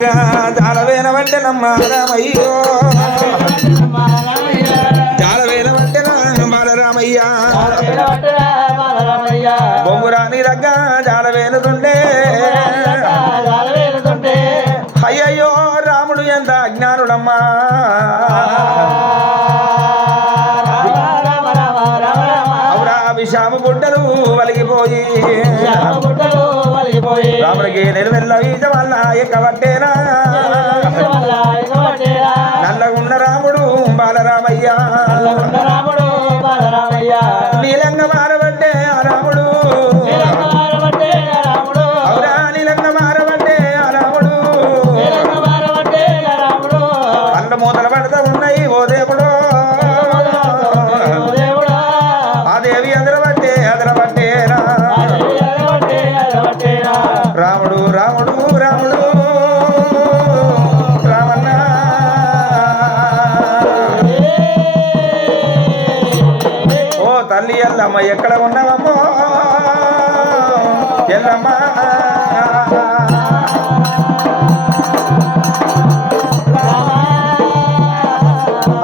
జాలవేన వంటెనమ్మ రామయ్యో జాలవేన వంటెన బాలరామయ్య బొంగురాని దగ్గ జాలవేనుతుండే అయ్యయ్యో రాముడు ఎంత అజ్ఞానుడమ్మా అవురా విషాము గుడ్డలు వలిగిపోయి రాముడికి నిలువెల్ల వీజ వల్ల ఎక్కబట్టేనా నల్లగున్న రాముడు బాలరామయ్య నీలంగ మారబట్టే ఆ రాముడు అవురా నీలంగ మారబట్టే ఆ రాముడు కళ్ళ మూతలు పడుతూ ఉన్నాయి ఓ దేవుడు ఆ దేవి అదరబట్టేనా రాముడు రాముడు రాముడు రామన్న ఓ తల్లి ఎల్లమ్మ ఎక్కడ ఉన్నావమ్మో ఎల్లమ్మ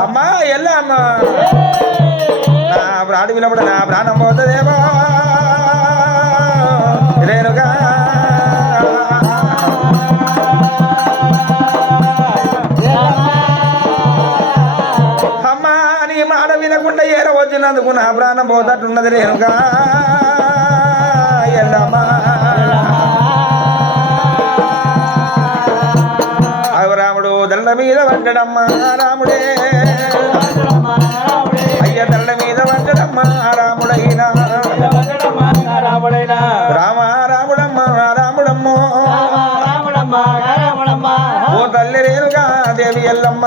అమ్మా ఎల్లమ్మ నా ప్రాణి వినప్పుడు నా ప్రాణం పోతుందేమో రేణుగా అమ్మా నీ మాట వినకుండా ఏర వచ్చినందుకు నా ప్రాణం పోతట్టున్నది రేణుగా ఎల్లమ్మా రాముడు దండ మీద పడ్డడమ్మా రాముడే అయ్య దండ మీద పడ్డడమ్మా రాముడైనా రామ రాముడమ్మ రాముడమ్మో ఓ తల్లి రేణుగా దేవి ఎల్లమ్మ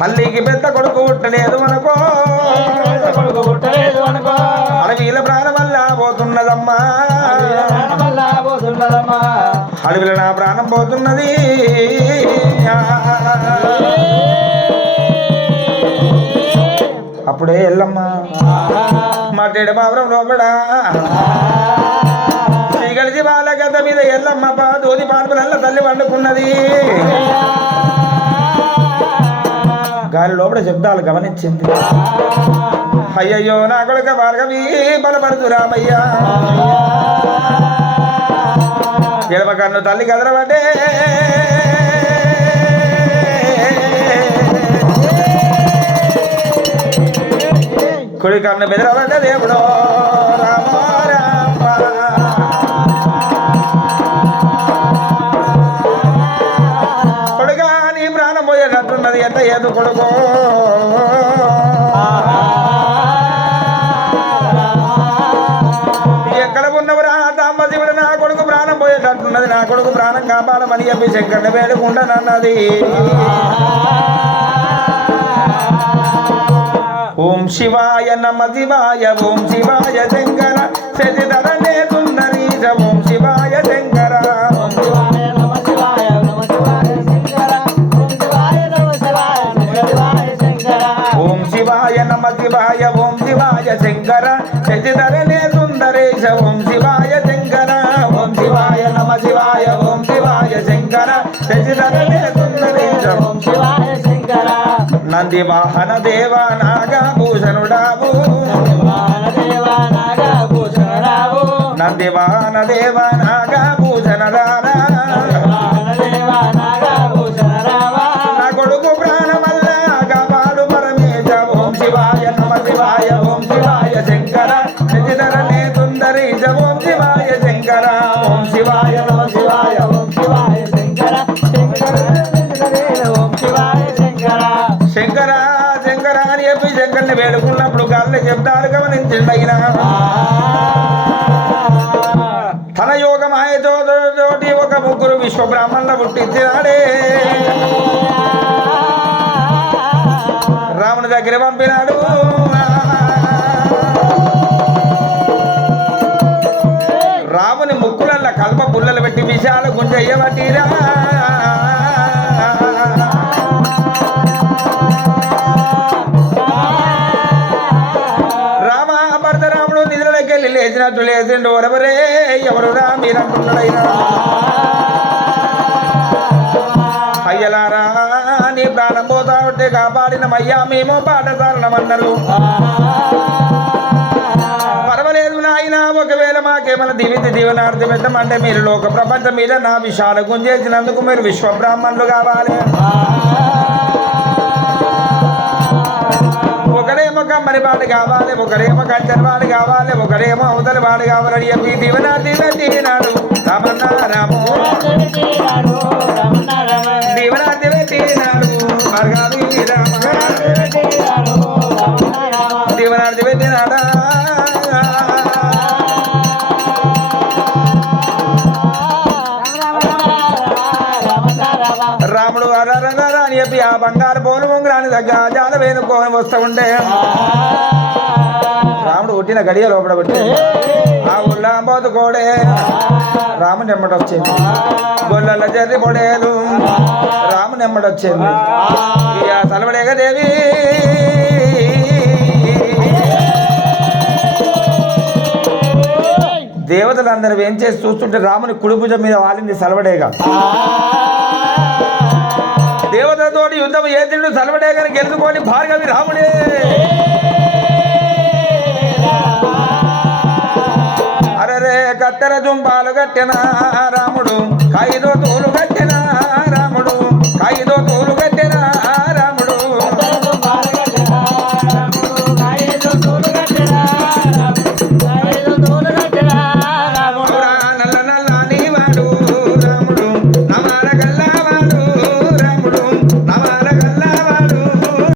తల్లికి పెద్ద కొడుకు పుట్టలేదు అనుకో అడవిల ప్రాణం వల్ల పోతున్నదమ్మా అడవిలో నా ప్రాణం పోతున్నది అప్పుడే ఎల్లమ్మ మాట్లాడే మావరం లోపడా శ్రీగలిసి బాల గత మీద ఎల్లమ్మ దోది పాన్పులల్ల తల్లి వండుకున్నది గాలి లోపల శబ్దాలు గమనించింది అయ్యయ్యో నా కొడుక భార్గవి బలపడుతు రామయ్య ఎడమ కన్ను తల్లి కదలబట్టే కుడి కన్ను బెదరబడ్డ దేవుడు రామ రామ కొడుగా నీ ప్రాణం పోయేటట్టున్నది ఎంత ఏదు కొడుకో ఎక్కడ ఉన్నవరా దాంబశివుడు నా కొడుకు ప్రాణం పోయేటట్టున్నది నా కొడుకు ప్రాణం కాపాడమని చెప్పి శంకరుని వేడుకుంటానన్నది ఓం శివాయ నమ శివాయ ఓం శివాయ శంకర శశిధరనే సుందరీశ ఓం శివాయ శంకర ఓం శివాయ నమ శివాయ శంకర శశిధరనే సుందరీశ ఓం శివాయ శంకర ఓం శివాయ నమ శివాయ ఓం శివాయ శంకర శశిధరనే సుందరీశ ఓం శివాయ శంకర నంది వాహన దేవ నాగభూషణుడావు నంది వాహన దేవ నాగభూషణరారా నా కొడుకు ప్రాణమల్ల కాపాడు పరమేశ ఓం శివాయ నమ శివాయ ఓం శివాయ శంకర శశిధరనే సుందరీశ ఓం శివాయ శంకర ఓం శివాయ నమ శివాయ ఓం శివాయ శంకర ఓం శివాయ శంకర శంకర శంకర అని చెప్పి శంకర్ని వేడుకున్నప్పుడు గాలి శబ్దాలు గమనించండి అయినా తన యోగమాయతోటి ఒక ముగ్గురు విశ్వ బ్రాహ్మణుల పుట్టించినాడే రాముని దగ్గర పంపినాడు రాముని ముక్కులల్ల కల్ప పుల్లలు పెట్టి విషాలు గుంజయ్యబట్టిరా లేచినట్టు లేచిండు ఎవరే ఎవరురా మీరంటున్నాడైనా కాలం పోతా ఉంటే కాపాడిన మయ్యా మేము పాఠశాలమన్నారు పర్వాలేదు నాయన ఒకవేళ మాకేమైనా దీవనార్థం పెట్టమంటే మీరు లోక ప్రపంచం మీద నా విశాల గుంజేసినందుకు మీరు విశ్వ బ్రాహ్మణులు కావాలి ఒకడేమో కమ్మరి వాడు కావాలి ఒకడేమో కంచరి వాడు కావాలి ఒకడేమో అవతలి వాడు కావాలని చెప్పి దీవనార్థి పెట్టినాడు రామన్నారాము దీవనార్థి పెట్టినాడు మరగాలి దీవనార్థి పెట్టినాడా రాముడు అరరరా అని చెప్పి ఆ బంగారు పోను ఉంగరాని దగ్గర జాల వేనుకోని వస్తూ ఉంటే రాముడు పుట్టిన గడియ లోపల పెట్టి ఆ ఊళ్ళో బోతుకోడే రాముని ఎమ్మటొచ్చింది గొల్లల జర్రి పొడేలు రాముని ఎమ్మటొచ్చింది ఇక సలవడేగ దేవి దేవతలందరూ ఏం చేసి చూస్తుంటే రాముని కుడిభుజం మీద వాలింది సలవడేగా దేవతలతోటి యుద్ధం ఏదిండు సలవడేగని గెలుచుకొని భార్గవి రాముడే అరరే కత్తెర జుంపాలు కట్టిన రాముడు ఖైదో తోలు కట్టిన రాముడు ఖైదో తోలు